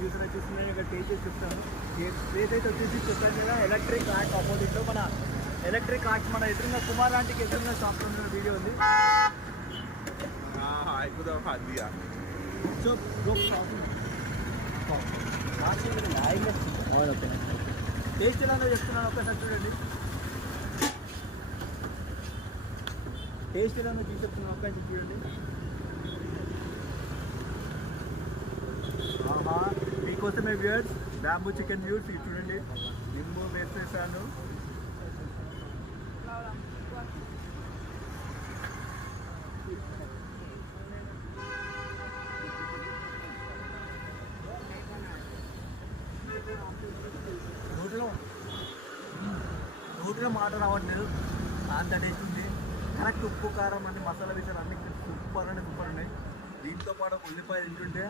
Views చూస్తున్నాను. ఇక్కడ taste చేసి చెప్తాను. ప్లేస్ అయితే వచ్చేసి చెప్పాను కదా, ఎలక్ట్రిక్ ఆర్ట్ ఆపోజిట్లో మన ఎలక్ట్రిక్ ఆర్ట్స్ మన ఎదురుగా కుమార్ ఆంటీకి ఎదురుగా షాప్లో ఉన్న వీడియో ఉంది. సో టేస్ట్ ఎలా చెప్తున్నాను, ఒక్కసారి చూడండి. టేస్ట్ ఎలా చూసి చెప్తున్నాను, ఒక్కసారి చూడండి. మీకోసమే వ్యూయర్స్ బ్యాంబూ చికెన్ వ్యూస్ ఇది చూడండి. నిమ్ము వేసేసాను. నోటిలో మాట రావట్లేదు, అంత టేస్ట్ ఉంది. కరెక్ట్ ఉప్పు కారం అన్ని మసాలా విషయాలు అన్ని సూపర్ అంటే సూపర్ ఉన్నాయి. దీంతో పాటు ఉల్లిపాయ తింటుంటే